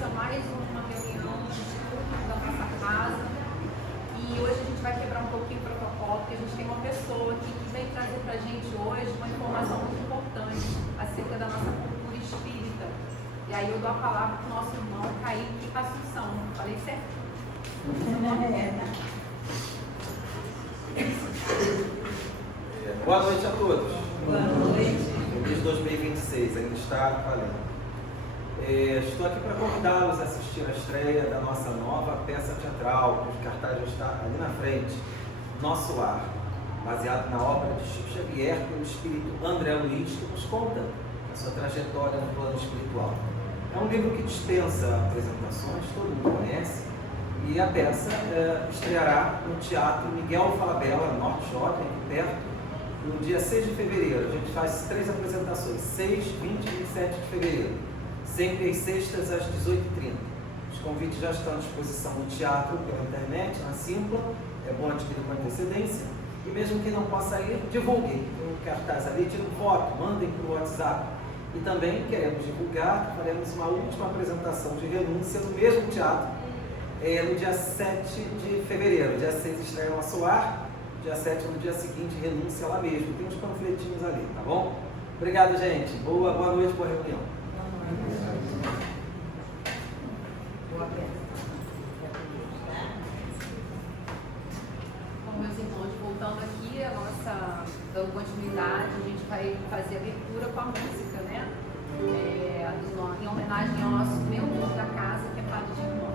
começa mais uma reunião de estudo da nossa casa. E hoje a gente vai quebrar um pouquinho o protocolo, porque a gente tem uma pessoa aqui que vem trazer para a gente hoje uma informação muito importante acerca da nossa cultura espírita. E aí eu dou a palavra para o nosso irmão Kaique Assunção. Falei certo? Boa noite a todos. Boa noite. Feliz 2026, ainda está valendo. Estou aqui para convidá-los a assistir a estreia da nossa nova peça teatral, cujo cartaz já está ali na frente, Nosso Lar, baseado na obra de Chico Xavier pelo espírito André Luiz, que nos conta a sua trajetória no plano espiritual. É um livro que dispensa apresentações, todo mundo conhece, e a peça estreará no Teatro Miguel Falabella, Norte Shopping, aqui perto, no dia 6 de fevereiro. A gente faz 3 apresentações, 6, 20 e 27 de fevereiro, sempre às sextas às 18h30. Os convites já estão à disposição no teatro, pela internet, na Simpla, é bom adquirir com antecedência, e mesmo que não possa ir, divulguem. Tem um cartaz ali, tirem foto, mandem para o WhatsApp. E também queremos divulgar, faremos uma última apresentação de renúncia no mesmo teatro, no dia 7 de fevereiro. Dia 6 estreia Nosso Lar, dia 7 no dia seguinte, renúncia lá mesmo. Tem uns panfletinhos ali, tá bom? Obrigado, gente. Boa noite, boa reunião. Bom, meus irmãos, voltando aqui, dando continuidade, a gente vai fazer a abertura com a música, né? Em homenagem ao nosso membro da casa, que é Padre Gilmar.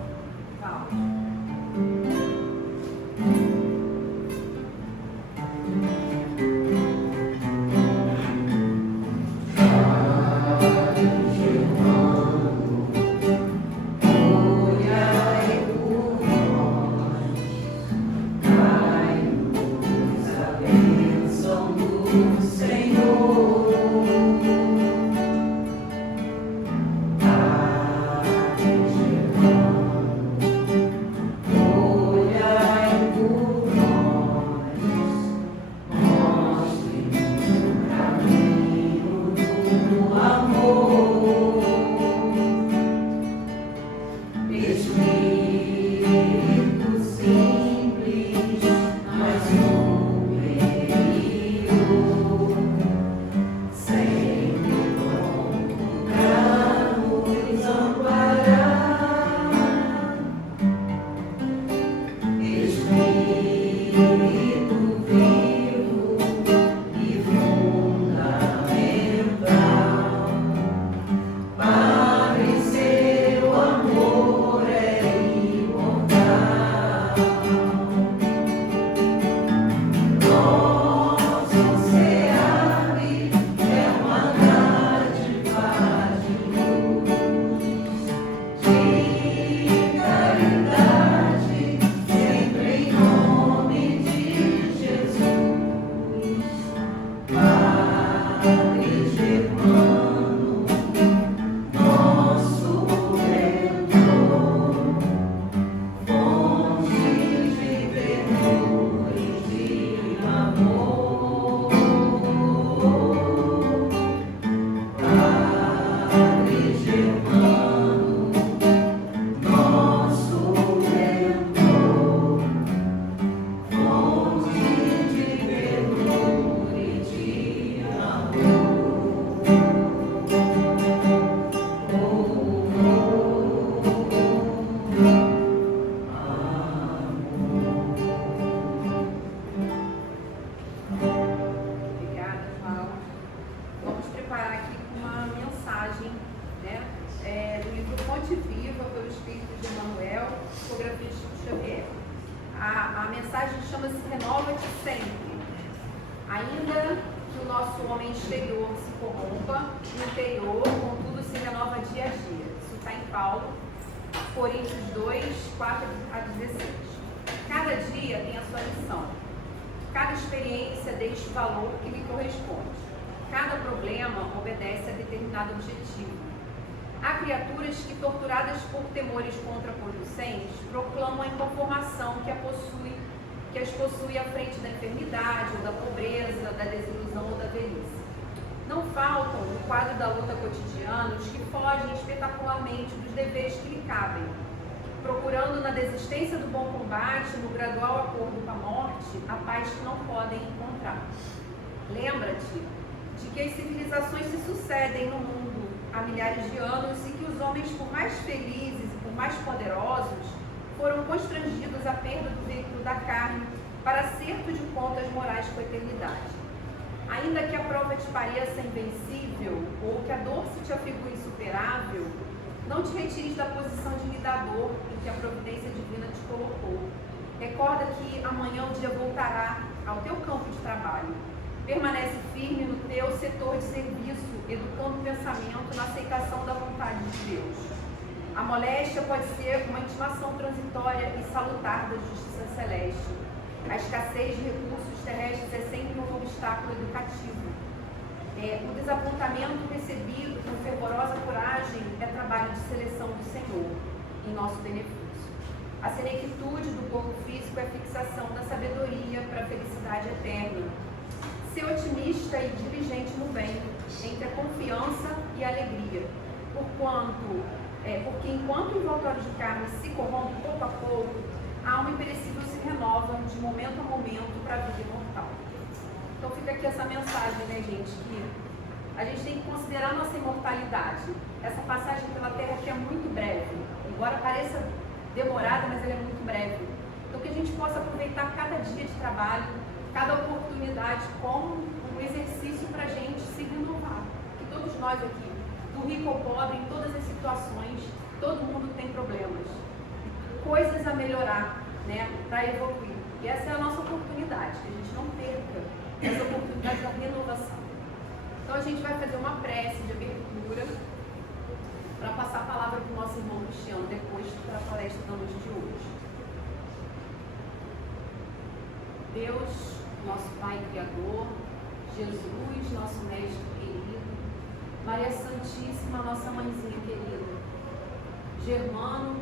Que as possui à frente da enfermidade, ou da pobreza, da desilusão ou da velhice. Não faltam quadro da luta cotidiana os que fogem espetacularmente dos deveres que lhe cabem, procurando na desistência do bom combate, no gradual acordo com a morte, a paz que não podem encontrar. Lembra-te de que as civilizações se sucedem no mundo há milhares de anos e que os homens, por mais felizes e por mais poderosos, foram constrangidos à perda do veículo da carne para acerto de contas morais com a eternidade. Ainda que a prova te pareça invencível ou que a dor se te afigure insuperável, não te retires da posição de lidador em que a providência divina te colocou. Recorda que amanhã o dia voltará ao teu campo de trabalho. Permanece firme no teu setor de serviço, educando o pensamento na aceitação da vontade de Deus. A moléstia pode ser uma intimação transitória e salutar da justiça celeste. A escassez de recursos terrestres é sempre um obstáculo educativo. O desapontamento recebido com fervorosa coragem é trabalho de seleção do Senhor, em nosso benefício. A senectude do corpo físico é fixação da sabedoria para a felicidade eterna. Ser otimista e diligente no bem, entre a confiança e a alegria, porque enquanto o envoltório de carne se corrompe pouco a pouco, a alma imperecível se renova de momento a momento para a vida imortal. Então fica aqui essa mensagem, né, gente, que a gente tem que considerar a nossa imortalidade. Essa passagem pela Terra aqui é muito breve, embora pareça demorada, mas ela é muito breve. Então que a gente possa aproveitar cada dia de trabalho, cada oportunidade como um exercício para a gente se renovar. Que todos nós aqui, do rico ao pobre, em todas as situações, todo mundo tem problemas, coisas a melhorar, né, para evoluir. E essa é a nossa oportunidade, que a gente não perca essa oportunidade da renovação. Então a gente vai fazer uma prece de abertura para passar a palavra para o nosso irmão Cristiano depois para a palestra da noite de hoje. Deus, nosso Pai Criador, Jesus, nosso Mestre querido, Maria Santíssima, nossa mãezinha querida, Germano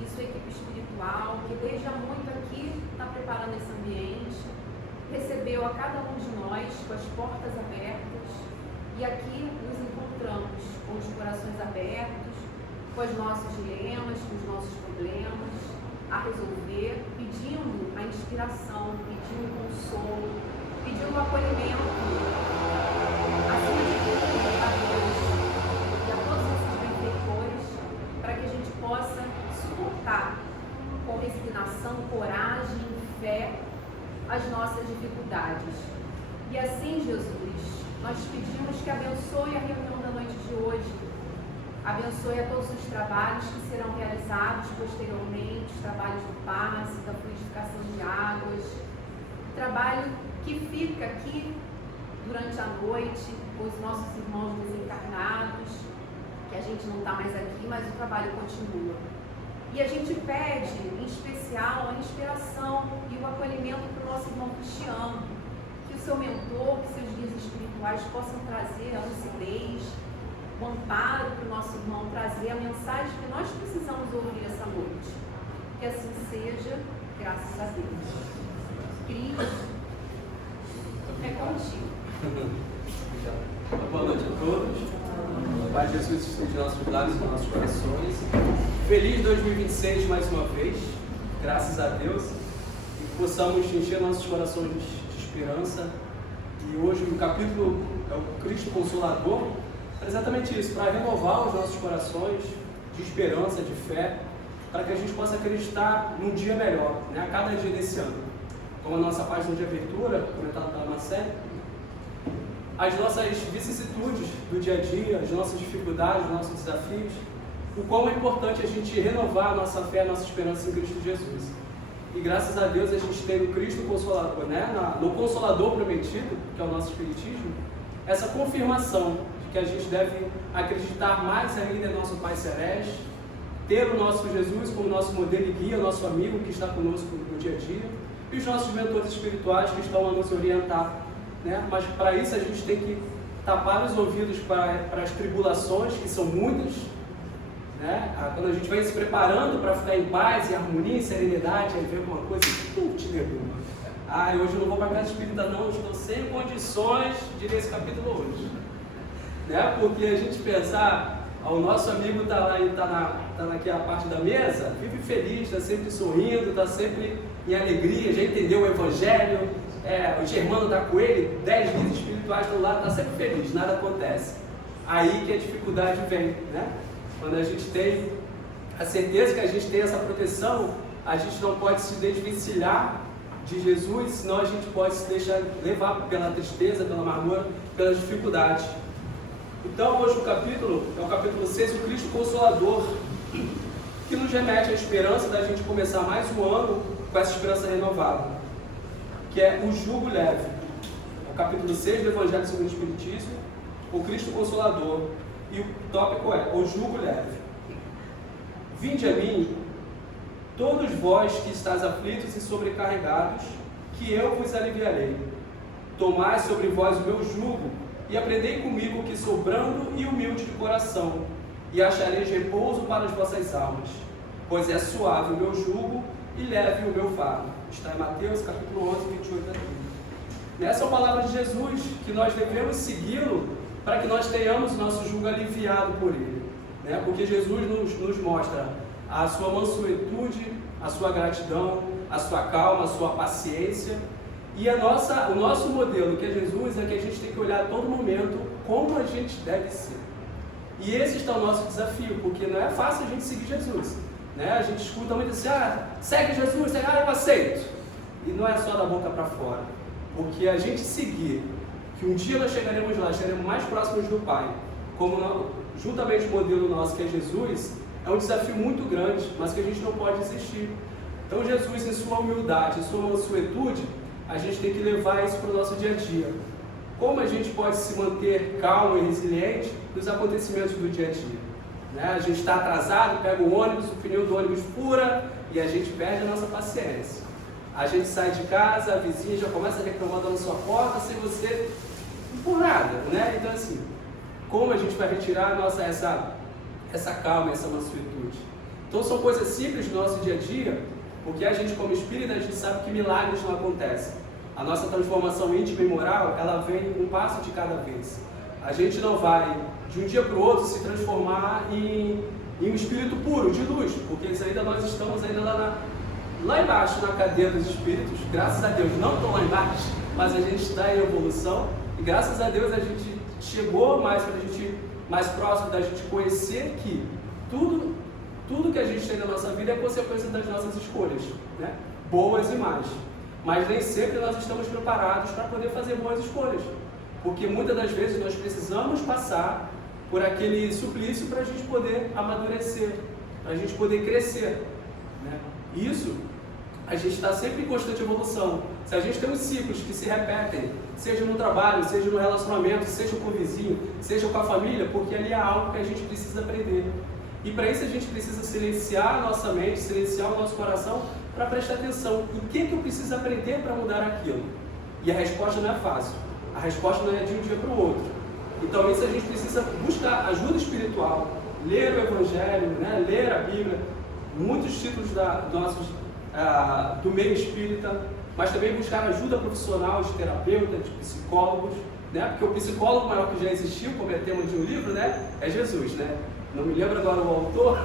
e sua equipe espiritual, que desde há muito aqui está preparando esse ambiente, recebeu a cada um de nós com as portas abertas e aqui nos encontramos com os corações abertos, com os nossos dilemas, com os nossos problemas a resolver, pedindo a inspiração, pedindo o consolo, pedindo o acolhimento, acima de tudo, a Deus e a todos esses benfeitores, para que a gente possa suportar com resignação, coragem e fé as nossas dificuldades. E assim, Jesus, nós pedimos que abençoe a reunião da noite de hoje, abençoe a todos os trabalhos que serão realizados posteriormente, os trabalhos do passe, da fluidificação de águas, o trabalho que fica aqui durante a noite com os nossos irmãos desencarnados, que a gente não está mais aqui, mas o trabalho continua. E a gente pede, em especial, a inspiração e o acolhimento para o nosso irmão Cristiano, que o seu mentor, que seus guias espirituais possam trazer a lucidez, o amparo para o nosso irmão, trazer a mensagem que nós precisamos ouvir essa noite. Que assim seja, graças a Deus. Cristo, é contigo. Boa noite a todos. O Pai Jesus esteja em nossos lares e em nossos corações. Feliz 2026 mais uma vez, graças a Deus, e que possamos encher nossos corações de esperança. E hoje o capítulo é o Cristo Consolador, é exatamente isso, para renovar os nossos corações de esperança, de fé, para que a gente possa acreditar num dia melhor, né, a cada dia desse ano. Como a nossa página de abertura, comentada pela Marcele, as nossas vicissitudes do dia a dia, as nossas dificuldades, os nossos desafios, o quão é importante a gente renovar a nossa fé, a nossa esperança em Cristo Jesus. E graças a Deus a gente tem no Cristo Consolador, né? No Consolador prometido, que é o nosso Espiritismo, essa confirmação de que a gente deve acreditar mais ainda em nosso Pai Celeste, ter o nosso Jesus como nosso modelo e guia, nosso amigo que está conosco no dia a dia, e os nossos mentores espirituais que estão a nos orientar, né? Mas para isso a gente tem que tapar os ouvidos para as tribulações, que são muitas, né? Quando a gente vai se preparando para ficar em paz, em harmonia, em serenidade, aí vem alguma coisa e te derruba. Hoje eu não vou para a casa espírita não, estou sem condições de ler esse capítulo hoje. né? Porque a gente pensar, o nosso amigo está lá, tá naquela parte da mesa, vive feliz, está sempre sorrindo, está sempre em alegria, já entendeu o Evangelho, o Germano está com ele, 10 guias espirituais estão lá, está sempre feliz, nada acontece. Aí que a dificuldade vem, né? Quando a gente tem a certeza que a gente tem essa proteção, a gente não pode se desvencilhar de Jesus, senão a gente pode se deixar levar pela tristeza, pela amargura, pelas dificuldades. Então hoje o capítulo é o capítulo 6, o Cristo Consolador, que nos remete à esperança da gente começar mais um ano com essa esperança renovada, que é o jugo leve. É o capítulo 6 do Evangelho segundo o Espiritismo, o Cristo Consolador, e o tópico é o jugo leve. Vinde a mim, todos vós que estáis aflitos e sobrecarregados, que eu vos aliviarei. Tomai sobre vós o meu jugo, e aprendei comigo, que sou brando e humilde de coração, e achareis repouso para as vossas almas, pois é suave o meu jugo e leve o meu fardo. Está em Mateus capítulo 11, 28 a 30. Nessa é a palavra de Jesus, que nós devemos segui-lo para que nós tenhamos o nosso jugo aliviado por ele, né? Porque Jesus nos mostra a sua mansuetude, a sua gratidão, a sua calma, a sua paciência. E o nosso modelo, que é Jesus, é que a gente tem que olhar a todo momento como a gente deve ser. E esse está o nosso desafio, porque não é fácil a gente seguir Jesus, né? A gente escuta muito assim, segue Jesus, eu aceito. E não é só da boca para fora, porque a gente seguir, que um dia nós chegaremos lá, estaremos mais próximos do Pai, juntamente o modelo nosso, que é Jesus, é um desafio muito grande, mas que a gente não pode desistir. Então Jesus, em sua humildade, em sua mansuetude, a gente tem que levar isso para o nosso dia a dia. Como a gente pode se manter calmo e resiliente nos acontecimentos do dia a dia, né? A gente está atrasado, pega o ônibus, o pneu do ônibus fura e a gente perde a nossa paciência. A gente sai de casa, a vizinha já começa reclamando na sua porta sem você por nada, né? Então assim, como a gente vai retirar essa calma, essa mansuetude? Então são coisas simples do nosso dia a dia, porque a gente como espírita, a gente sabe que milagres não acontecem. A nossa transformação íntima e moral, ela vem um passo de cada vez. A gente não vai de um dia para o outro se transformar em um espírito puro, de luz, porque nós estamos ainda lá embaixo na cadeia dos espíritos. Graças a Deus não estão lá embaixo, mas a gente está em evolução e graças a Deus a gente chegou mais próximo da gente conhecer que tudo que a gente tem na nossa vida é consequência das nossas escolhas, né? Boas e más. Mas nem sempre nós estamos preparados para poder fazer boas escolhas, porque muitas das vezes nós precisamos passar por aquele suplício para a gente poder amadurecer, para a gente poder crescer, né? Isso, a gente está sempre em constante evolução. Se a gente tem uns ciclos que se repetem, seja no trabalho, seja no relacionamento, seja com o vizinho, seja com a família, porque ali há algo que a gente precisa aprender. E para isso a gente precisa silenciar a nossa mente, silenciar o nosso coração para prestar atenção. E o que eu preciso aprender para mudar aquilo? E a resposta não é fácil. A resposta não é de um dia para o outro. Então isso a gente precisa buscar ajuda espiritual, ler o Evangelho, né? Ler a Bíblia, muitos títulos do meio espírita, mas também buscar ajuda profissional de terapeuta, de psicólogos, né? Porque o psicólogo maior que já existiu, como é tema de um livro, né? É Jesus, né? Não me lembro agora o autor,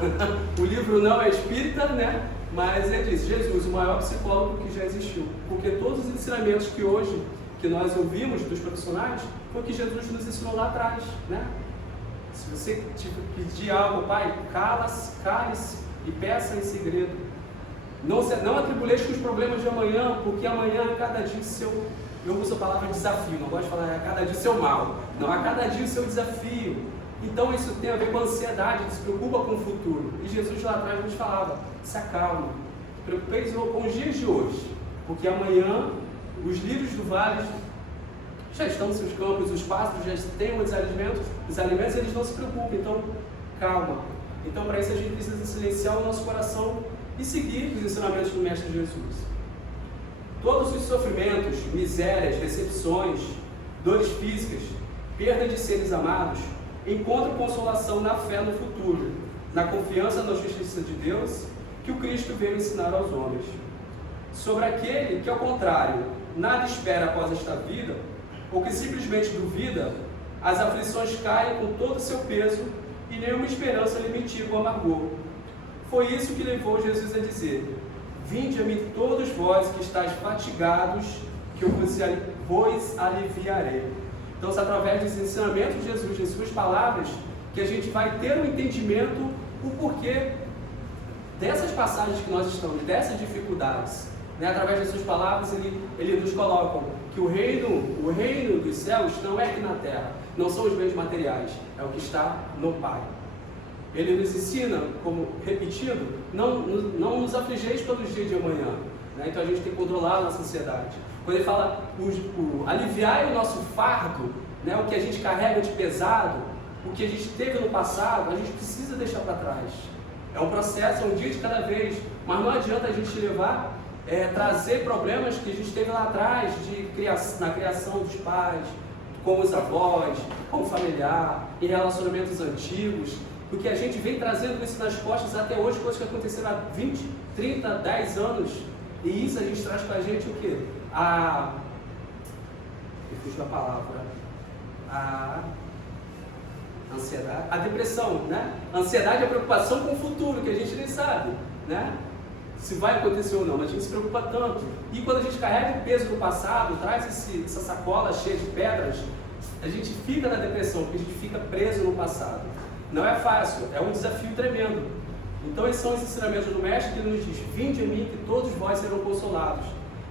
o livro não é espírita, né? Mas ele diz, Jesus, o maior psicólogo que já existiu. Porque todos os ensinamentos que nós ouvimos dos profissionais, foi o que Jesus nos ensinou lá atrás, né? Se você pedir algo, Pai, cale-se e peça em segredo. Não atribuleis com os problemas de amanhã, porque amanhã a cada dia o seu... Eu uso a palavra desafio, não gosto de falar a cada dia o seu mal. Não, a cada dia o seu desafio. Então isso tem a ver com a ansiedade, que se preocupa com o futuro. E Jesus lá atrás nos falava, se acalma, preocupeis com os dias de hoje, porque amanhã os lírios do vale já estão nos seus campos, os pássaros já têm os alimentos eles não se preocupam, então calma. Então para isso a gente precisa silenciar o nosso coração e seguir os ensinamentos do Mestre Jesus. Todos os sofrimentos, misérias, decepções, dores físicas, perda de seres amados, encontram consolação na fé no futuro, na confiança na justiça de Deus, que o Cristo veio ensinar aos homens. Sobre aquele que, ao contrário, nada espera após esta vida, ou que simplesmente duvida, as aflições caem com todo o seu peso e nenhuma esperança lhe mitiga o amargor. Foi isso que levou Jesus a dizer: vinde a mim todos vós que estáis fatigados, que eu vos aliviarei. Então, é através dos ensinamentos de Jesus, de suas palavras, que a gente vai ter um entendimento, o porquê dessas passagens que nós estamos, dessas dificuldades. Através das suas palavras, ele nos coloca que o reino dos céus não é aqui na terra, não são os bens materiais, é o que está no Pai. Ele nos ensina, como repetido, não nos afligeis pelos dias de amanhã. Então a gente tem que controlar a nossa ansiedade. Quando ele fala aliviar o nosso fardo, o que a gente carrega de pesado, o que a gente teve no passado, a gente precisa deixar para trás. É um processo, é um dia de cada vez, mas não adianta a gente levar, trazer problemas que a gente teve lá atrás, na criação dos pais, com os avós, com o familiar, em relacionamentos antigos, porque a gente vem trazendo isso nas costas até hoje, coisas que aconteceram há 20, 30, 10 anos, e isso a gente traz para a gente o quê? Eu fujo da palavra, a ansiedade, a depressão, A ansiedade é a preocupação com o futuro, que a gente nem sabe, se vai acontecer ou não, mas a gente se preocupa tanto. E quando a gente carrega o peso do passado, traz essa sacola cheia de pedras, a gente fica na depressão, porque a gente fica preso no passado. Não é fácil, é um desafio tremendo. Então esses são os ensinamentos do Mestre que nos diz: vinde a mim que todos vós serão consolados.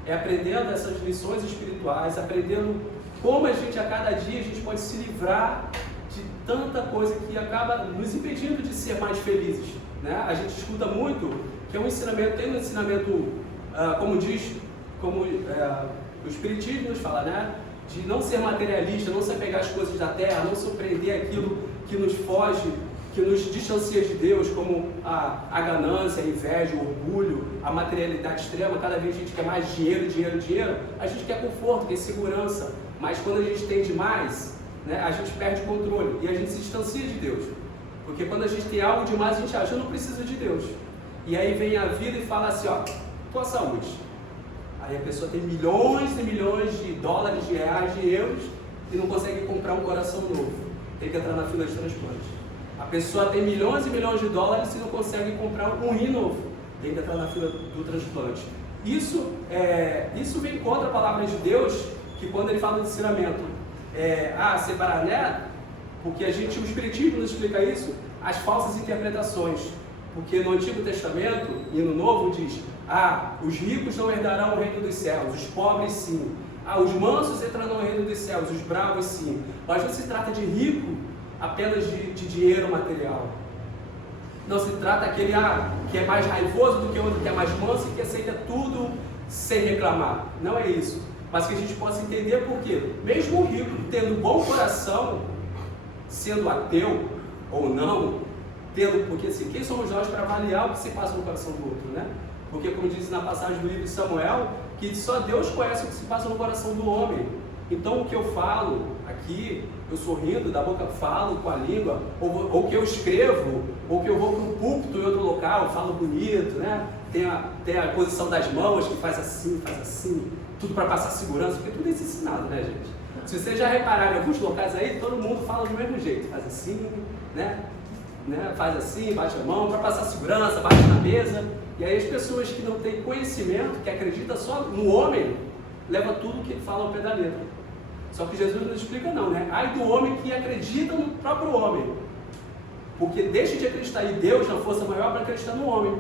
É aprendendo essas lições espirituais, aprendendo como a gente a cada dia a gente pode se livrar de tanta coisa que acaba nos impedindo de ser mais felizes. A gente escuta muito que é um ensinamento, tem um ensinamento, como o Espiritismo nos fala, de não ser materialista, não se apegar às coisas da terra, não se prender aquilo que nos foge, que nos distancia de Deus, como a ganância, a inveja, o orgulho, a materialidade extrema. Cada vez a gente quer mais dinheiro, a gente quer conforto, quer segurança, mas quando a gente tem demais, a gente perde o controle e a gente se distancia de Deus, porque quando a gente tem algo demais, a gente acha: eu não preciso de Deus. E aí vem a vida e fala assim: tua saúde. Aí a pessoa tem milhões e milhões de dólares, de reais, de euros e não consegue comprar um coração novo, tem que entrar na fila de transplante. A pessoa tem milhões e milhões de dólares e não consegue comprar um rim novo, tem que entrar na fila do transplante. Isso vem contra a palavra de Deus, que quando ele fala do ensinamento, separar, porque o Espiritismo nos explica isso, as falsas interpretações. Porque no Antigo Testamento e no Novo diz: os ricos não herdarão o reino dos céus, os pobres sim. Os mansos entrarão no reino dos céus, os bravos sim. Mas não se trata de rico apenas de dinheiro material. Não se trata aquele que é mais raivoso do que o outro, que é mais manso e que aceita tudo sem reclamar. Não é isso. Mas que a gente possa entender porque, mesmo o rico tendo bom coração, sendo ateu ou não, porque assim, quem somos nós para avaliar o que se passa no coração do outro, Porque, como diz na passagem do livro de Samuel, que só Deus conhece o que se passa no coração do homem. Então, o que eu falo aqui, eu sorrindo, da boca falo com a língua, ou que eu escrevo, ou que eu vou para um púlpito em outro local, falo bonito, Tem a posição das mãos que faz assim, tudo para passar segurança, porque tudo é ensinado, gente? Se vocês já repararam em alguns locais aí, todo mundo fala do mesmo jeito, faz assim, faz assim, bate a mão para passar segurança, bate na mesa. E aí as pessoas que não têm conhecimento, que acreditam só no homem, levam tudo que ele fala ao pé da letra. Só que Jesus nos explica não, Ai do homem que acredita no próprio homem, porque deixa de acreditar em Deus, na força maior, para acreditar no homem.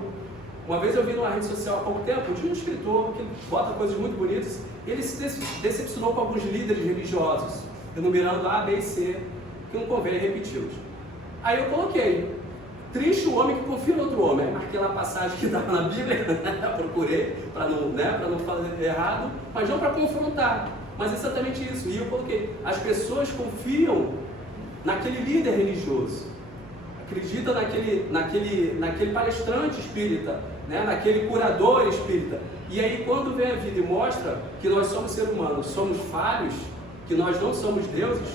Uma vez eu vi numa rede social há pouco tempo, de um escritor que bota coisas muito bonitas, ele se decepcionou com alguns líderes religiosos, enumerando A, B e C, que não convém repeti-los. Aí eu coloquei: triste o homem que confia no outro homem. Aí marquei lá a passagem que estava na Bíblia, procurei para não fazer errado, mas não para confrontar, mas exatamente isso. E eu coloquei: as pessoas confiam naquele líder religioso, acredita naquele palestrante espírita, naquele curador espírita. E aí quando vem a vida e mostra que nós somos seres humanos, somos falhos, que nós não somos deuses,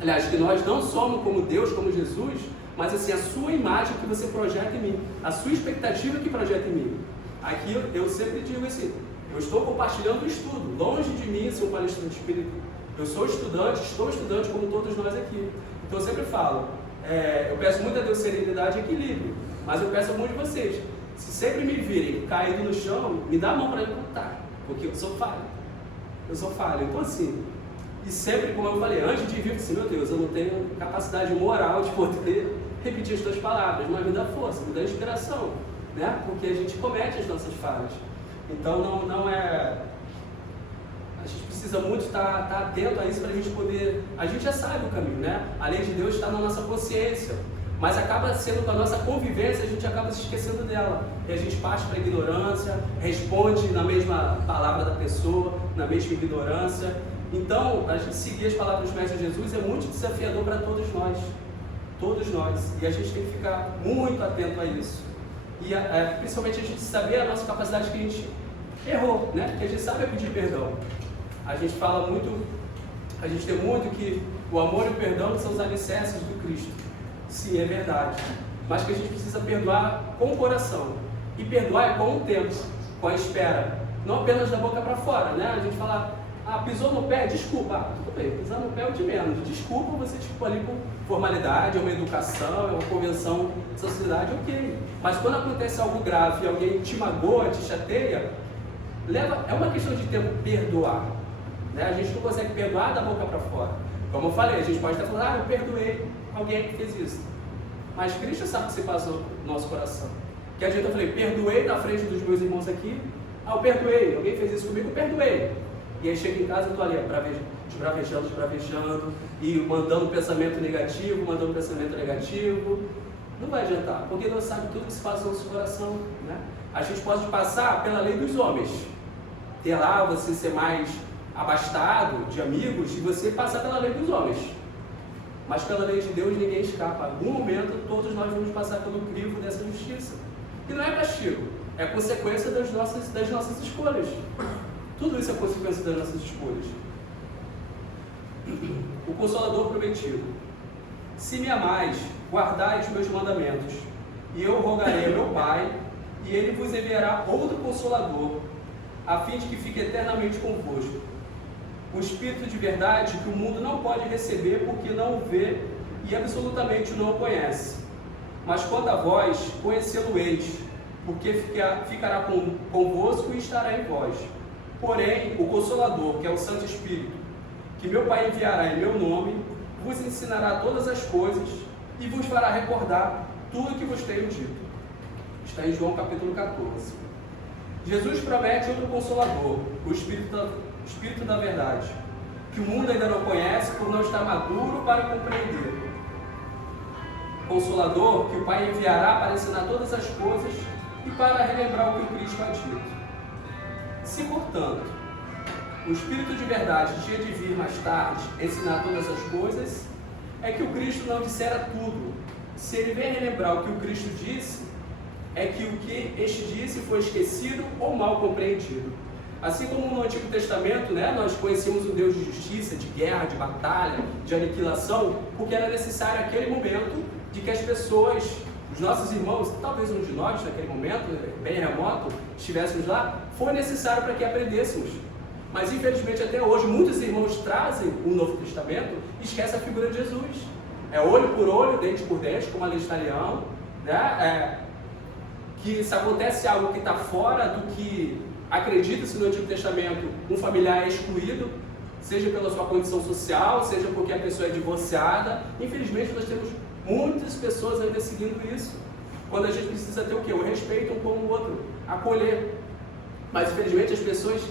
aliás, que nós não somos como Deus, como Jesus, mas assim, a sua imagem que você projeta em mim, a sua expectativa que projeta em mim. Aqui eu sempre digo assim: eu estou compartilhando o estudo, longe de mim ser um palestrante espírita, Eu sou estudante, estou estudante como todos nós aqui. Então eu sempre falo, eu peço muito a Deus serenidade e equilíbrio, mas eu peço a muito de vocês, se sempre me virem caído no chão, me dá a mão para levantar, porque eu sou falho. Então assim, e sempre, como eu falei, antes de vir, eu disse, meu Deus, eu não tenho capacidade moral de poder repetir as tuas palavras, mas me dá força, me dá inspiração, né? Porque a gente comete as nossas falhas. Então não é... A gente precisa muito estar atento a isso para a gente poder... A gente já sabe o caminho, né? A lei de Deus está na nossa consciência, mas acaba sendo com a nossa convivência, a gente acaba se esquecendo dela. E a gente parte para a ignorância, responde na mesma palavra da pessoa, na mesma ignorância. Então, a gente seguir as palavras do Mestre Jesus é muito desafiador para todos nós. Todos nós. E a gente tem que ficar muito atento a isso. E principalmente a gente saber a nossa capacidade que a gente errou, né? Porque a gente sabe pedir perdão. A gente fala muito, a gente tem muito que o amor e o perdão são os alicerces do Cristo. Sim, é verdade. Mas que a gente precisa perdoar com o coração. E perdoar é com o tempo, com a espera. Não apenas da boca para fora, né? A gente fala, pisou no pé, desculpa. Tudo bem, pisar no pé é o de menos. Desculpa, você desculpa ali por formalidade, é uma educação, é uma convenção de sociedade, ok. Mas quando acontece algo grave e alguém te magoa, te chateia, é uma questão de tempo perdoar. Né? A gente não consegue perdoar da boca para fora. Como eu falei, a gente pode estar falando, eu perdoei alguém que fez isso. Mas Cristo sabe o que se passa no nosso coração. Que adianta eu falei, perdoei na frente dos meus irmãos aqui, eu perdoei, alguém fez isso comigo, eu perdoei. E aí chega em casa e estou ali, esbravejando, e mandando pensamento negativo, Não vai adiantar, porque Deus sabe tudo que se passa no nosso coração. Né? A gente pode passar pela lei dos homens. Ter lá, você ser mais abastado de amigos e você passar pela lei dos homens. Mas pela lei de Deus ninguém escapa. Em algum momento todos nós vamos passar pelo crivo dessa justiça. E não é castigo, é consequência das nossas escolhas. Tudo isso é consequência das nossas escolhas. O Consolador prometido. Se me amais, guardai os meus mandamentos, e eu rogarei a meu Pai, e ele vos enviará outro Consolador, a fim de que fique eternamente convosco. O Espírito de verdade que o mundo não pode receber porque não o vê e absolutamente não o conhece. Mas quanto a vós, conhecê-lo-eis, porque ficará convosco e estará em vós. Porém, o Consolador, que é o Santo Espírito, que meu Pai enviará em meu nome, vos ensinará todas as coisas e vos fará recordar tudo o que vos tenho dito. Está em João capítulo 14. Jesus promete outro Consolador, o Espírito da verdade, que o mundo ainda não conhece por não estar maduro para compreender. Consolador que o Pai enviará para ensinar todas as coisas e para relembrar o que o Cristo ha dito. Se, portanto, o Espírito de verdade tinha de vir mais tarde ensinar todas as coisas, é que o Cristo não dissera tudo. Se ele vem relembrar o que o Cristo disse, é que o que este disse foi esquecido ou mal compreendido. Assim como no Antigo Testamento, né, nós conhecíamos um Deus de justiça, de guerra, de batalha, de aniquilação, porque era necessário aquele momento de que as pessoas, os nossos irmãos, talvez um de nós naquele momento, bem remoto, estivéssemos lá, foi necessário para que aprendêssemos. Mas infelizmente até hoje muitos irmãos trazem o Novo Testamento e esquecem a figura de Jesus. É olho por olho, dente por dente, como a lei de Italião, né? Que se acontece algo que está fora do que acredita-se no Antigo Testamento, um familiar é excluído, seja pela sua condição social, seja porque a pessoa é divorciada. Infelizmente nós temos muitas pessoas ainda seguindo isso, quando a gente precisa ter o quê? O respeito um com o outro, acolher. Mas infelizmente as pessoas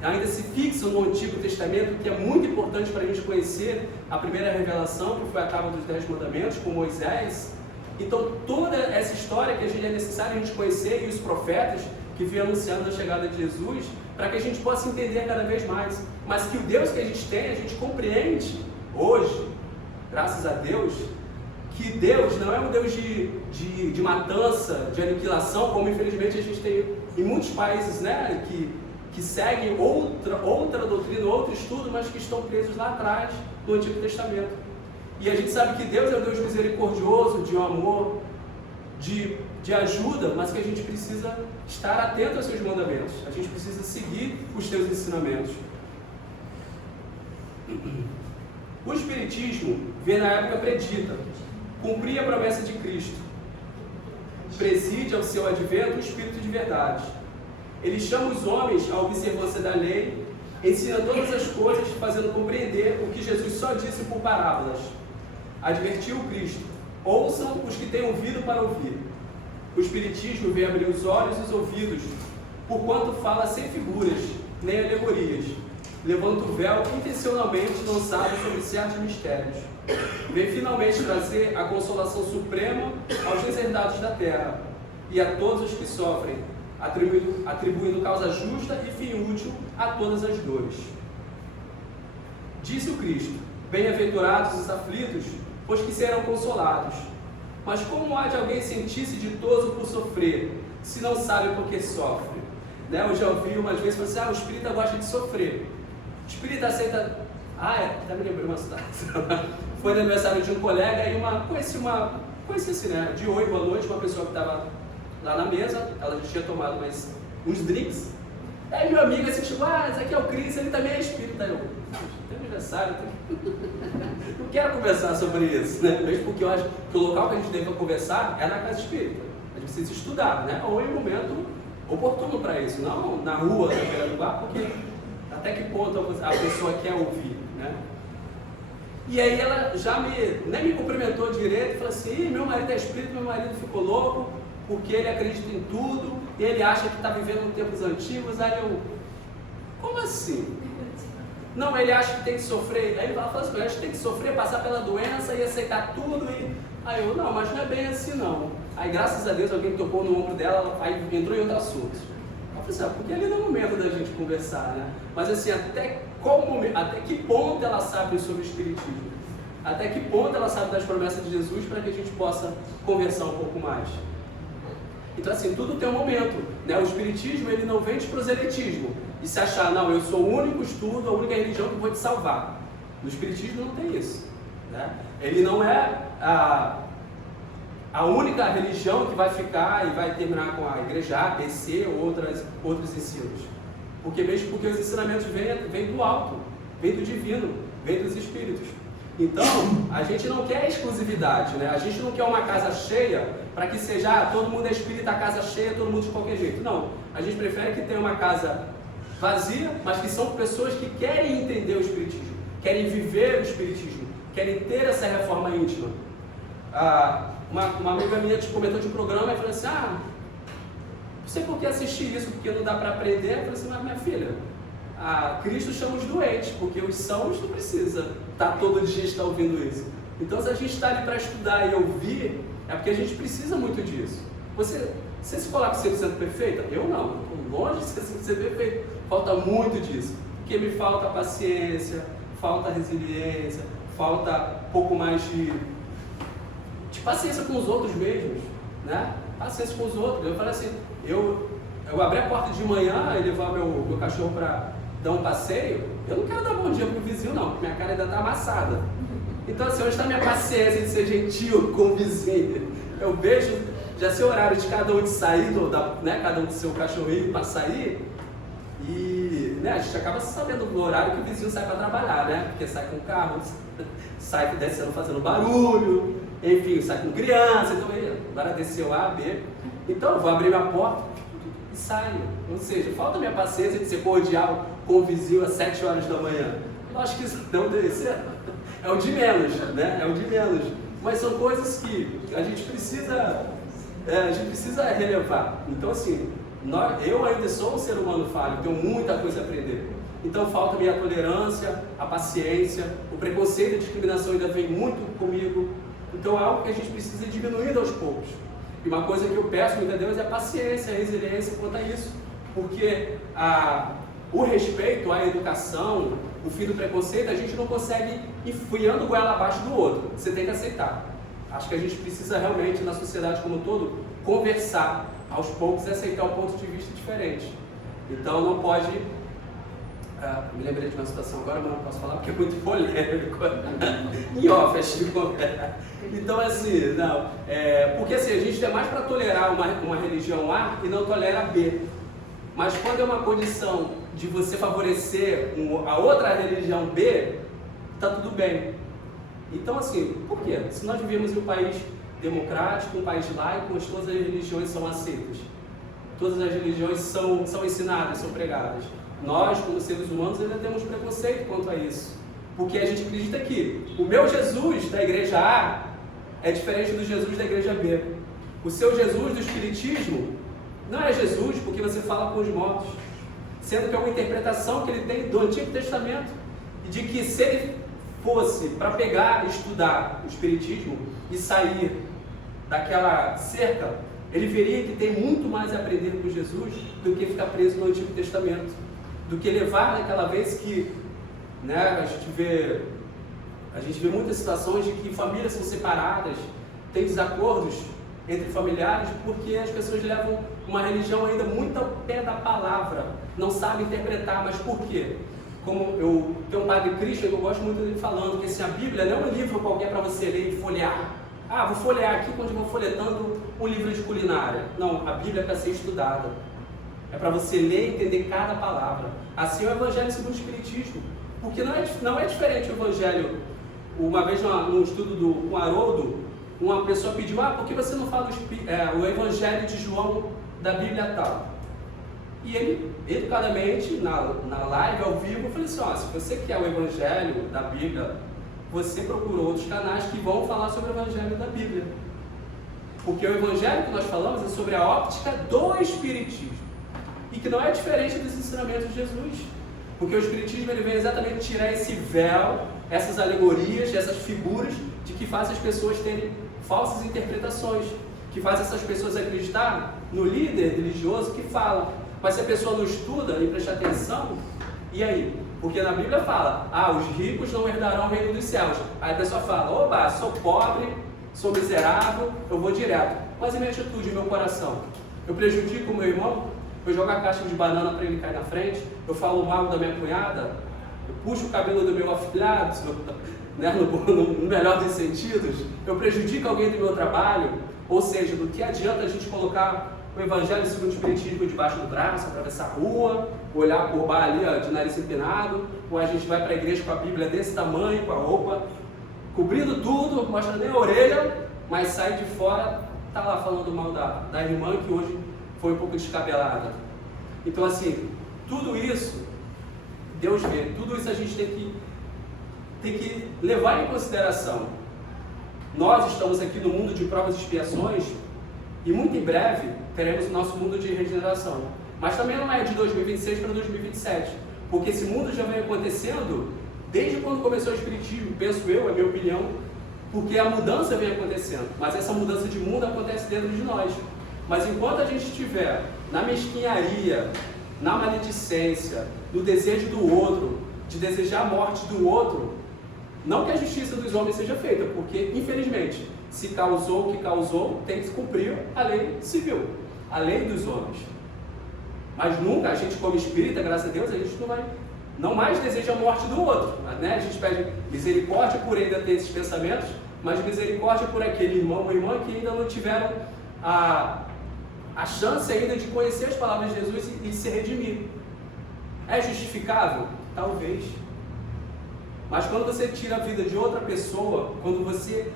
ainda se fixam no Antigo Testamento, que é muito importante para a gente conhecer a primeira revelação, que foi a tábua dos 10 mandamentos, com Moisés. Então toda essa história que a gente é necessário a gente conhecer, e os profetas que vêm anunciando a chegada de Jesus, para que a gente possa entender cada vez mais. Mas que o Deus que a gente tem, a gente compreende hoje, graças a Deus, que Deus não é um Deus de matança, de aniquilação, como infelizmente a gente tem em muitos países, né, que seguem outra doutrina, outro estudo, mas que estão presos lá atrás do Antigo Testamento. E a gente sabe que Deus é um Deus misericordioso, de amor, de ajuda, mas que a gente precisa estar atento aos seus mandamentos. A gente precisa seguir os teus ensinamentos. O Espiritismo veio na época predita, cumpria a promessa de Cristo, preside ao seu advento o Espírito de verdade. Ele chama os homens à observância da lei, ensina todas as coisas, fazendo compreender o que Jesus só disse por parábolas. Advertiu o Cristo: ouçam os que têm ouvido para ouvir. O Espiritismo veio abrir os olhos e os ouvidos, porquanto fala sem figuras, nem alegorias, levanta o véu intencionalmente lançado sobre certos mistérios. Vem finalmente trazer a consolação suprema aos deserdados da terra e a todos os que sofrem, atribuindo causa justa e fim útil a todas as dores. Disse o Cristo: bem-aventurados os aflitos, pois que serão consolados. Mas como há de alguém sentir-se ditoso por sofrer, se não sabe por que sofre? Né? Eu já ouvi umas vezes falar assim: o espírita gosta de sofrer. O espírita aceita... até me lembrei uma situação. Foi no aniversário de um colega e conheci assim, né? De oi, boa noite, uma pessoa que estava lá na mesa, ela já tinha tomado uns drinks. Aí meu amigo assim chegou: esse aqui é o Cris, ele também é espírita. Eu, tem aniversário, não quero conversar sobre isso, né? Mesmo porque eu acho que o local que a gente deve conversar é na casa espírita. A gente precisa estudar, né? Ou em um momento oportuno para isso, não na rua, na beira do bar, porque até que ponto a pessoa quer ouvir, né? E aí ela já nem me cumprimentou direito, falou assim: meu marido é espírita, meu marido ficou louco, porque ele acredita em tudo, e ele acha que está vivendo em tempos antigos. Aí eu, como assim? Não, ele acha que tem que sofrer. Aí ele fala assim: ele acha que tem que sofrer, passar pela doença e aceitar tudo. Aí eu, não, mas não é bem assim não. Aí graças a Deus alguém tocou no ombro dela, aí entrou em outro assunto. Eu falei assim: porque ali não é o momento da gente conversar, né? Mas assim, até que ponto ela sabe sobre o Espiritismo? Até que ponto ela sabe das promessas de Jesus para que a gente possa conversar um pouco mais? Então assim, tudo tem um momento, né? O Espiritismo, ele não vem de proselitismo e se achar: não, eu sou o único estudo, a única religião que vou te salvar. No Espiritismo não tem isso, né? Ele não é a única religião que vai ficar e vai terminar com a igreja A, B, C ou outros ensinos. Porque os ensinamentos vêm do alto, vêm do divino, vêm dos espíritos. Então, a gente não quer exclusividade, né? A gente não quer uma casa cheia para que seja todo mundo é espírita, a casa cheia, todo mundo de qualquer jeito. Não, a gente prefere que tenha uma casa vazia, mas que são pessoas que querem entender o Espiritismo, querem viver o Espiritismo, querem ter essa reforma íntima. Uma amiga minha comentou de um programa e falou assim: não sei por que assistir isso, porque não dá para aprender. Eu falei assim: mas minha filha, Cristo chama os doentes, porque os sãos não precisa estar todo dia ouvindo isso. Então, se a gente está ali para estudar e ouvir, é porque a gente precisa muito disso. Você se coloca 100% perfeita? Eu não, estou longe de ser perfeito. Falta muito disso, porque me falta paciência, falta resiliência, falta um pouco mais de paciência com os outros mesmos, né? Paciência com os outros. Eu falei assim, eu abri a porta de manhã e levar meu cachorro para dar um passeio, eu não quero dar bom dia pro vizinho não, porque minha cara ainda está amassada. Então assim, onde está a minha paciência de ser gentil com o vizinho? Eu vejo, já sei o horário de cada um de sair, né, cada um do seu cachorrinho para sair, e né, a gente acaba sabendo do horário que o vizinho sai para trabalhar, né? Porque sai com o carro, sai descendo fazendo barulho, enfim, sai com criança, então agora desceu A, B, então eu vou abrir minha porta e saio. Ou seja, falta a minha paciência de ser cordial com o vizinho às 7 horas da manhã. Eu acho que isso não deve ser, é o de menos, né? É o de menos. Mas são coisas que a gente precisa relevar. Então assim, eu ainda sou um ser humano falho, tenho muita coisa a aprender. Então falta a minha tolerância, a paciência, o preconceito e a discriminação ainda vem muito comigo. Então é algo que a gente precisa ir diminuindo aos poucos. E uma coisa que eu peço muito a Deus é a paciência, a resiliência quanto a isso. Porque o respeito à educação, o fim do preconceito, a gente não consegue ir enfiando goela abaixo do outro. Você tem que aceitar. Acho que a gente precisa realmente, na sociedade como um todo, conversar aos poucos e aceitar um ponto de vista diferente. Então não pode... me lembrei de uma situação agora, mas não posso falar porque é muito polêmico. Em off, é Chico. Então assim, não. Porque assim, a gente é mais para tolerar uma religião A e não tolera a B. Mas quando é uma condição de você favorecer a outra religião B, está tudo bem. Então, assim, por quê? Se nós vivemos em um país democrático, um país laico, onde todas as religiões são aceitas, todas as religiões são ensinadas, são pregadas, nós, como seres humanos, ainda temos preconceito quanto a isso. Porque a gente acredita que o meu Jesus da igreja A é diferente do Jesus da igreja B. O seu Jesus do Espiritismo não é Jesus porque você fala com os mortos, sendo que é uma interpretação que ele tem do Antigo Testamento, e de que se ele fosse para pegar e estudar o Espiritismo e sair daquela cerca, ele veria que tem muito mais a aprender com Jesus do que ficar preso no Antigo Testamento, do que levar naquela vez que, né, a gente vê muitas situações de que famílias são separadas, tem desacordos entre familiares porque as pessoas levam uma religião ainda muito ao pé da palavra, não sabem interpretar. Mas por quê? Como eu tenho um padre Christian que eu gosto muito dele falando que assim, a Bíblia não é um livro qualquer para você ler e folhear. Ah, vou folhear aqui quando eu vou folhetando um livro de culinária. Não, a Bíblia é para ser estudada. É para você ler e entender cada palavra. Assim é o Evangelho segundo o Espiritismo. Porque não é diferente o Evangelho. Uma vez num estudo com Haroldo, uma pessoa pediu, por que você não fala o Evangelho de João da Bíblia tal? E ele, educadamente, na live, ao vivo, eu falei assim, se você quer o Evangelho da Bíblia, você procura outros canais que vão falar sobre o Evangelho da Bíblia. Porque o Evangelho que nós falamos é sobre a óptica do Espiritismo. E que não é diferente dos ensinamentos de Jesus. Porque o Espiritismo ele vem exatamente tirar esse véu, essas alegorias, essas figuras de que faz as pessoas terem falsas interpretações, que faz essas pessoas acreditar no líder religioso que fala. Mas se a pessoa não estuda e presta atenção, e aí? Porque na Bíblia fala, os ricos não herdarão o reino dos céus. Aí a pessoa fala, sou pobre, sou miserável, eu vou direto. Mas e minha atitude, meu coração? Eu prejudico o meu irmão? Eu jogo a caixa de banana para ele cair na frente? Eu falo mal da minha cunhada? Eu puxo o cabelo do meu afilhado, né, no melhor dos sentidos? Eu prejudico alguém do meu trabalho? Ou seja, do que adianta a gente colocar o Evangelho segundo o Espiritismo debaixo do braço, atravessar a rua, olhar por bar ali de nariz empinado, ou a gente vai para a igreja com a Bíblia desse tamanho, com a roupa, cobrindo tudo, mostra nem a orelha, mas sai de fora, tá lá falando mal da irmã que hoje foi um pouco descabelada. Então assim, tudo isso, Deus vê, tudo isso a gente tem que levar em consideração. Nós estamos aqui no mundo de provas e expiações, e muito em breve teremos o nosso mundo de regeneração. Mas também não é de 2026 para 2027, porque esse mundo já vem acontecendo desde quando começou o Espiritismo, penso eu, é minha opinião, porque a mudança vem acontecendo, mas essa mudança de mundo acontece dentro de nós. Mas enquanto a gente estiver na mesquinharia, na maledicência, no desejo do outro, de desejar a morte do outro, não que a justiça dos homens seja feita, porque, infelizmente, se causou o que causou, tem que se cumprir a lei civil, a lei dos homens. Mas nunca, a gente como espírita, graças a Deus, a gente não mais deseja a morte do outro, né? A gente pede misericórdia por ainda ter esses pensamentos, mas misericórdia por aquele irmão ou irmã que ainda não tiveram a chance ainda de conhecer as palavras de Jesus e se redimir. É justificável? Talvez. Mas quando você tira a vida de outra pessoa, quando você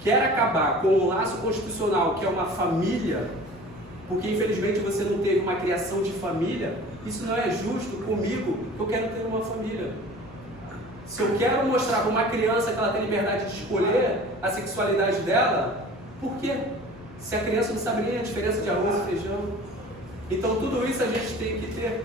quer acabar com um laço constitucional que é uma família, porque infelizmente você não teve uma criação de família, isso não é justo comigo, eu quero ter uma família. Se eu quero mostrar para uma criança que ela tem liberdade de escolher a sexualidade dela, por quê? Se a criança não sabe nem a diferença de arroz e feijão. Então tudo isso a gente tem que ter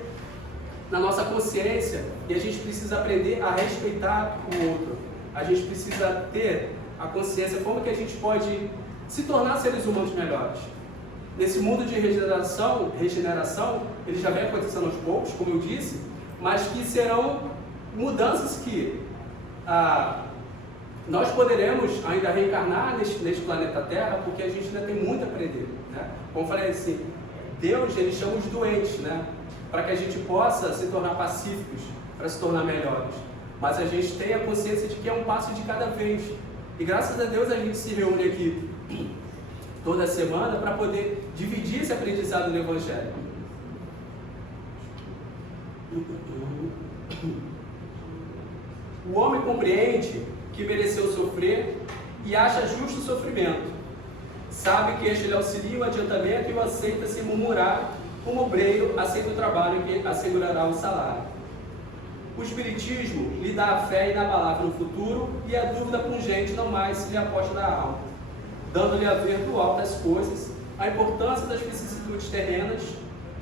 na nossa consciência e a gente precisa aprender a respeitar o outro. A gente precisa ter a consciência como que a gente pode se tornar seres humanos melhores. Nesse mundo de regeneração, ele já vem acontecendo aos poucos, como eu disse, mas que serão mudanças que nós poderemos ainda reencarnar neste planeta Terra, porque a gente ainda tem muito a aprender, né? Como eu falei assim, Deus ele chama os doentes, né? Para que a gente possa se tornar pacíficos, para se tornar melhores. Mas a gente tem a consciência de que é um passo de cada vez. E graças a Deus a gente se reúne aqui toda semana para poder dividir esse aprendizado do Evangelho. O homem compreende que mereceu sofrer e acha justo o sofrimento. Sabe que este lhe auxilia o adiantamento e o aceita sem murmurar, como obreiro aceita o trabalho que assegurará o salário. O Espiritismo lhe dá a fé inabalável no futuro e a dúvida pungente não mais se lhe aposta da alma, dando-lhe a ver do alto das coisas, a importância das vicissitudes terrenas,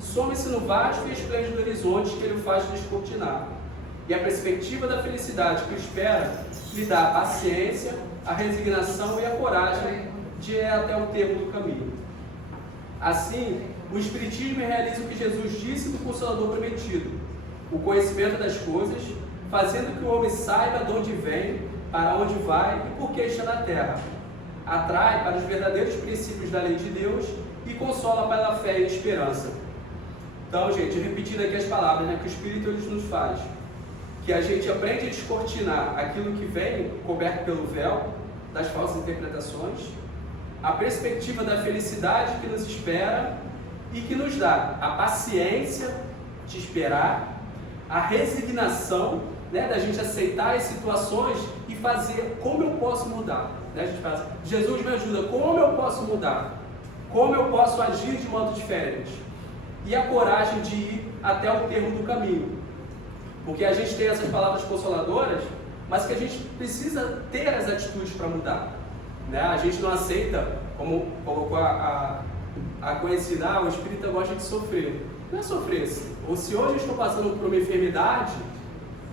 some-se no vasto e esplêndido horizonte que ele faz descortinar, e a perspectiva da felicidade que o espera lhe dá a paciência, a resignação e a coragem de ir até o termo do caminho. Assim, o Espiritismo realiza o que Jesus disse do Consolador prometido, o conhecimento das coisas, fazendo que o homem saiba de onde vem, para onde vai e por que está na terra. Atrai para os verdadeiros princípios da lei de Deus e consola pela fé e esperança. Então, gente, repetindo aqui as palavras, que o Espírito nos faz, que a gente aprende a descortinar aquilo que vem coberto pelo véu das falsas interpretações, a perspectiva da felicidade que nos espera e que nos dá a paciência de esperar, a resignação, da gente aceitar as situações e fazer como eu posso mudar. A gente fala, Jesus me ajuda, como eu posso mudar? Como eu posso agir de modo diferente? E a coragem de ir até o termo do caminho. Porque a gente tem essas palavras consoladoras, mas que a gente precisa ter as atitudes para mudar. A gente não aceita, como colocou a conhecida, o espírita gosta de sofrer. Não é sofrer. Ou se hoje eu estou passando por uma enfermidade,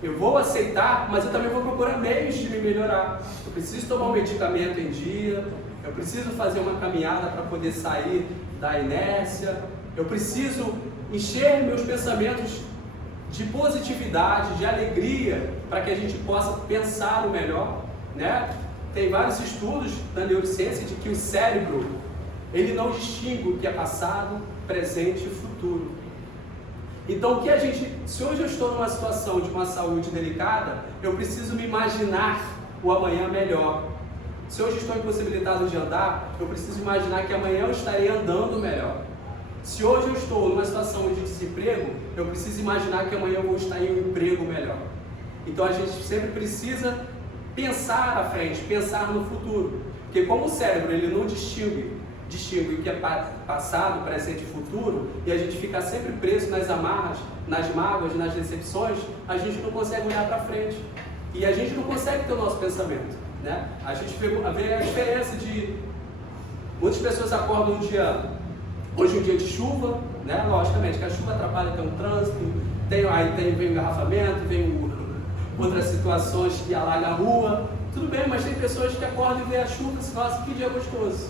eu vou aceitar, mas eu também vou procurar meios de me melhorar. Eu preciso tomar um medicamento em dia, eu preciso fazer uma caminhada para poder sair da inércia, eu preciso encher meus pensamentos de positividade, de alegria, para que a gente possa pensar o melhor. Tem vários estudos da neurociência de que o cérebro, ele não distingue o que é passado, presente e futuro. Então, se hoje eu estou numa situação de uma saúde delicada, eu preciso me imaginar o amanhã melhor. Se hoje estou impossibilitado de andar, eu preciso imaginar que amanhã eu estarei andando melhor. Se hoje eu estou numa situação de desemprego, eu preciso imaginar que amanhã eu vou estar em um emprego melhor. Então, a gente sempre precisa pensar à frente, pensar no futuro. Porque como o cérebro ele não distingue o que é passado, presente e futuro, e a gente fica sempre preso nas amarras, nas mágoas, nas decepções, a gente não consegue olhar para frente. E a gente não consegue ter o nosso pensamento. A gente vê a diferença de... Muitas pessoas acordam hoje um dia de chuva, logicamente que a chuva atrapalha até um trânsito, vem o engarrafamento, vem outras situações que alagam a rua, tudo bem, mas tem pessoas que acordam e veem a chuva e dizem, nossa, que dia gostoso.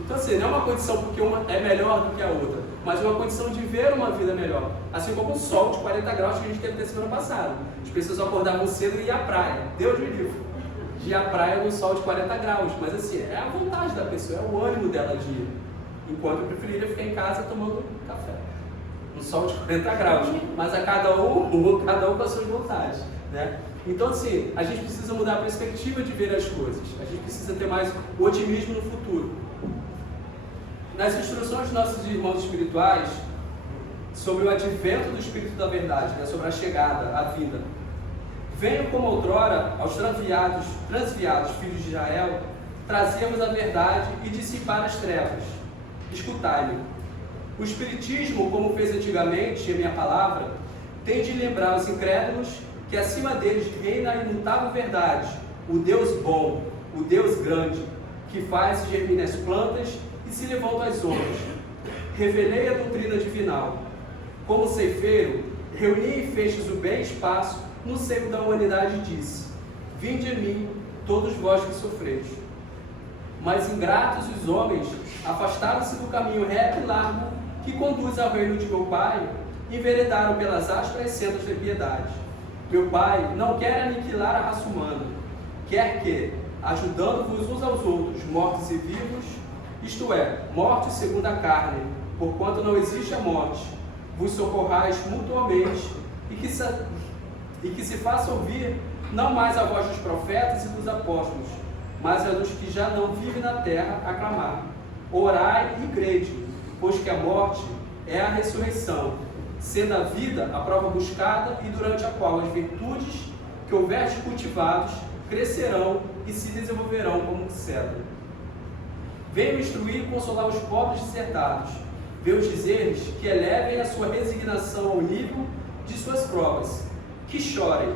Então assim, não é uma condição porque uma é melhor do que a outra, mas uma condição de ver uma vida melhor. Assim como o sol de 40 graus que a gente teve até semana passada. As pessoas acordavam cedo e iam à praia, Deus me livre, de ir à praia no sol de 40 graus, mas assim, é a vontade da pessoa, é o ânimo dela de ir. Enquanto eu preferiria ficar em casa tomando café, no sol de 40 graus, mas a cada um com as suas vontades. Então assim, a gente precisa mudar a perspectiva de ver as coisas, a gente precisa ter mais o otimismo no futuro. Nas instruções dos nossos irmãos espirituais, sobre o advento do Espírito da Verdade, sobre a chegada, a vida, venho como outrora aos transviados filhos de Israel, trazemos a verdade e dissipar as trevas. Escutai-me. O Espiritismo, como fez antigamente em minha palavra, tem de lembrar aos incrédulos que acima deles reina a imutável verdade, o Deus bom, o Deus grande, que faz germinar as plantas e se levanta as ondas. Revelei a doutrina divinal. Como ceifeiro, reuni em feixes o bem espaço no seio da humanidade e disse, vinde a mim, todos vós que sofreis. Mas ingratos os homens, afastaram-se do caminho reto e largo que conduz ao reino de meu Pai, enveredaram pelas ásperas sendas de piedade. Meu Pai não quer aniquilar a raça humana, quer que, ajudando-vos uns aos outros, mortos e vivos, isto é, mortos segundo a carne, porquanto não existe a morte, vos socorrais mutuamente e que se faça ouvir não mais a voz dos profetas e dos apóstolos, mas a dos que já não vivem na terra aclamar. Orai e crede, pois que a morte é a ressurreição, sendo a vida a prova buscada e durante a qual as virtudes que que houver cultivados, crescerão e se desenvolverão como um cedro. Venho instruir e consolar os pobres dissertados. Venho dizer-lhes que elevem a sua resignação ao nível de suas provas, que chorem,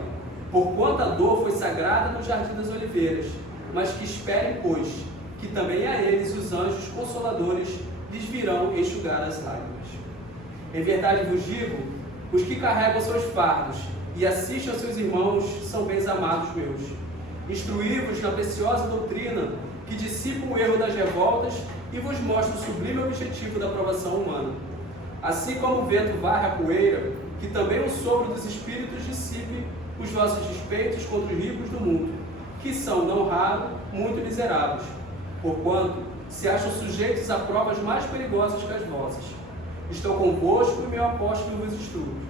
porquanto a dor foi sagrada no jardim das oliveiras, mas que esperem, pois, que também a eles os anjos consoladores lhes virão enxugar as lágrimas. Em verdade vos digo, os que carregam seus fardos e assistem aos seus irmãos são bens amados meus. Instruí-vos na preciosa doutrina que dissipa o erro das revoltas e vos mostra o sublime objetivo da aprovação humana. Assim como o vento varre a poeira, que também o sopro dos espíritos dissipe os vossos despeitos contra os ricos do mundo, que são, não raro, muito miseráveis, porquanto se acham sujeitos a provas mais perigosas que as vossas. Estou convosco e meu apóstolo vos instrui.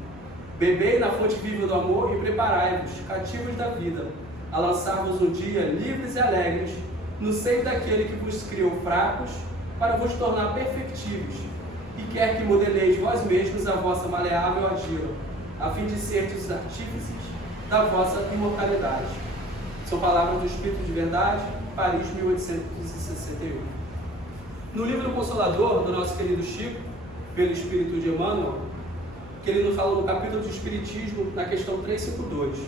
Bebei na fonte viva do amor e preparai-vos, cativos da vida, a lançar-vos um dia livres e alegres, no seio daquele que vos criou fracos, para vos tornar perfectíveis, e quer que modeleis vós mesmos a vossa maleável argila, a fim de serdes os artífices da vossa imortalidade. São palavras do Espírito de Verdade, Paris, 1861. No livro Consolador, do nosso querido Chico, pelo Espírito de Emmanuel, que ele nos fala no capítulo do Espiritismo, na questão 352.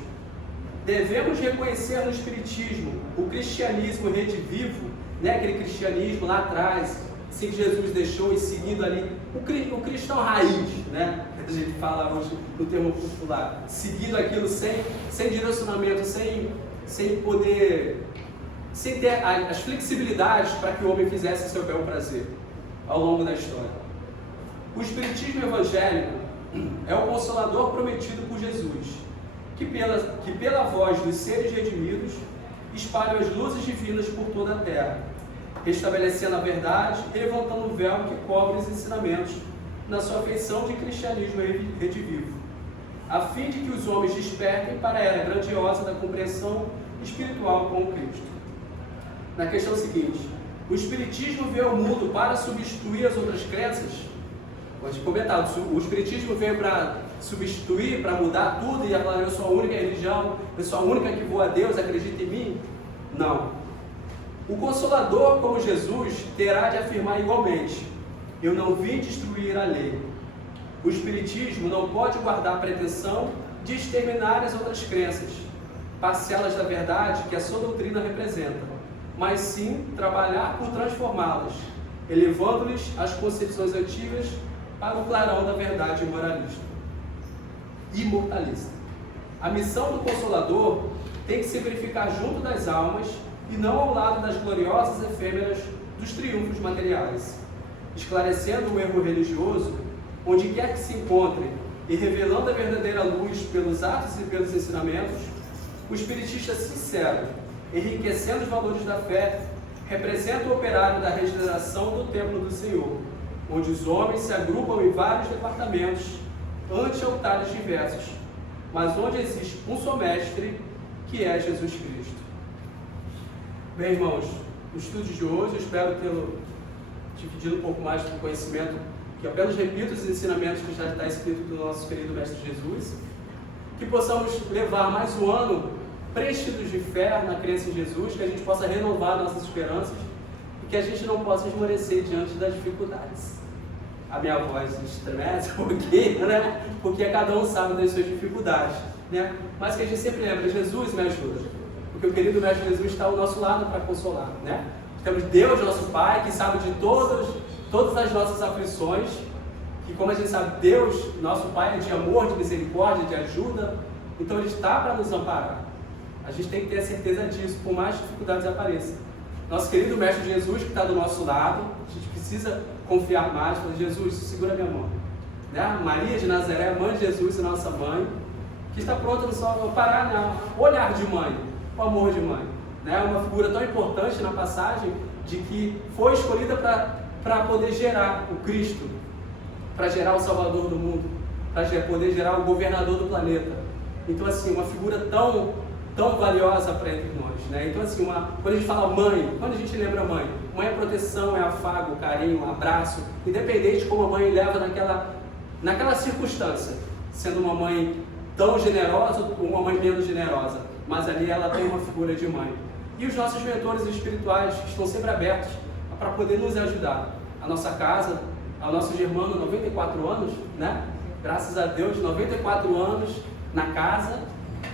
Devemos reconhecer no Espiritismo o cristianismo redivivo, né? Aquele cristianismo lá atrás, assim que Jesus deixou e seguindo ali, o cristão raiz, né? Que a gente fala hoje no termo popular, seguindo aquilo sem direcionamento, sem poder, sem ter as flexibilidades para que o homem fizesse seu bel prazer ao longo da história. O Espiritismo evangélico é o consolador prometido por Jesus, que pela voz dos seres redimidos espalham as luzes divinas por toda a terra, restabelecendo a verdade e levantando o véu que cobre os ensinamentos na sua feição de cristianismo redivivo, a fim de que os homens despertem para a era grandiosa da compreensão espiritual com o Cristo. Na questão seguinte, o Espiritismo veio ao mundo para substituir as outras crenças? Pode comentar, o Espiritismo veio para substituir, para mudar tudo e falar, eu sou a única religião, eu sou a única que vou a Deus, acredita em mim? Não. O Consolador, como Jesus, terá de afirmar igualmente, eu não vim destruir a lei. O Espiritismo não pode guardar a pretensão de exterminar as outras crenças, parcelas da verdade que a sua doutrina representa, mas sim trabalhar por transformá-las, elevando-lhes as concepções antigas para o clarão da verdade imortalista. A missão do Consolador tem que se verificar junto das almas e não ao lado das gloriosas efêmeras dos triunfos materiais, esclarecendo o erro religioso onde quer que se encontre e revelando a verdadeira luz pelos atos e pelos ensinamentos. O espiritista sincero, enriquecendo os valores da fé, representa o operário da regeneração do templo do Senhor, onde os homens se agrupam em vários departamentos, ante altares diversos, mas onde existe um só mestre, que é Jesus Cristo. Bem, irmãos, no estudo de hoje, eu espero tê-lo dividido um pouco mais do conhecimento, que apenas repito os ensinamentos que já está escrito do nosso querido Mestre Jesus, que possamos levar mais um ano preenchidos de fé na crença em Jesus, que a gente possa renovar nossas esperanças e que a gente não possa esmorecer diante das dificuldades. A minha voz estremece porque cada um sabe das suas dificuldades, né? Mas que a gente sempre lembra, Jesus me ajuda, porque o querido Mestre Jesus está ao nosso lado para consolar, né? Temos Deus, nosso Pai, que sabe de todas as nossas aflições, que, como a gente sabe, Deus, nosso Pai, é de amor, de misericórdia, de ajuda, então Ele está para nos amparar. A gente tem que ter a certeza disso, por mais dificuldades apareçam. Nosso querido Mestre Jesus, que está do nosso lado, a gente precisa confiar mais, falar, Jesus, segura minha mão. Né? Maria de Nazaré, mãe de Jesus e nossa mãe, que está pronta no sol, parar, no olhar de mãe, o amor de mãe. Né? Uma figura tão importante na passagem, de que foi escolhida para poder gerar o Cristo, para gerar o Salvador do mundo, para poder gerar o governador do planeta. Então, assim, uma figura tão valiosa para entre nós, né? Então, assim, quando a gente fala mãe, quando a gente lembra mãe é proteção, é afago, carinho, abraço, independente de como a mãe leva naquela circunstância, sendo uma mãe tão generosa ou uma mãe menos generosa. mas ali ela tem uma figura de mãe. E os nossos mentores espirituais estão sempre abertos para poder nos ajudar. A nossa casa, a nossa irmã, 94 anos, né? Graças a Deus, 94 anos na casa,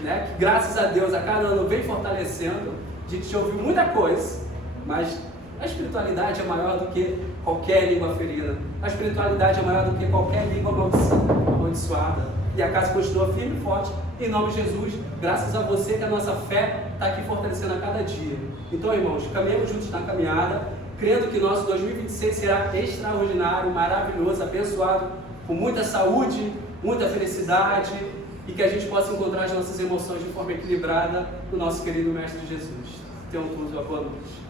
né? Que graças a Deus a cada ano vem fortalecendo. A gente já ouviu muita coisa, mas a espiritualidade é maior do que qualquer língua ferida. A espiritualidade é maior do que qualquer língua amaldiçoada. E a casa continua firme e forte, em nome de Jesus, graças a você que a nossa fé está aqui fortalecendo a cada dia. Então, irmãos, caminhamos juntos na caminhada, crendo que nosso 2026 será extraordinário, maravilhoso, abençoado, com muita saúde, muita felicidade, e que a gente possa encontrar as nossas emoções de forma equilibrada no nosso querido Mestre Jesus. Tenham todos uma boa noite.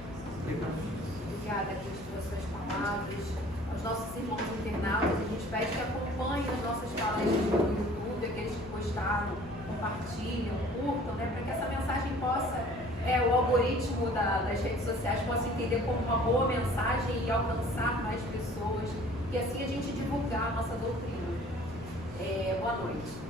Obrigada, Cristo, pelas suas palavras. Aos nossos irmãos internautas, a gente pede que acompanhem as nossas palestras no YouTube, aqueles que postaram, compartilham, curtam, né, para que essa mensagem possa, o algoritmo das redes sociais possa entender como uma boa mensagem e alcançar mais pessoas, e assim a gente divulgar a nossa doutrina. Boa noite.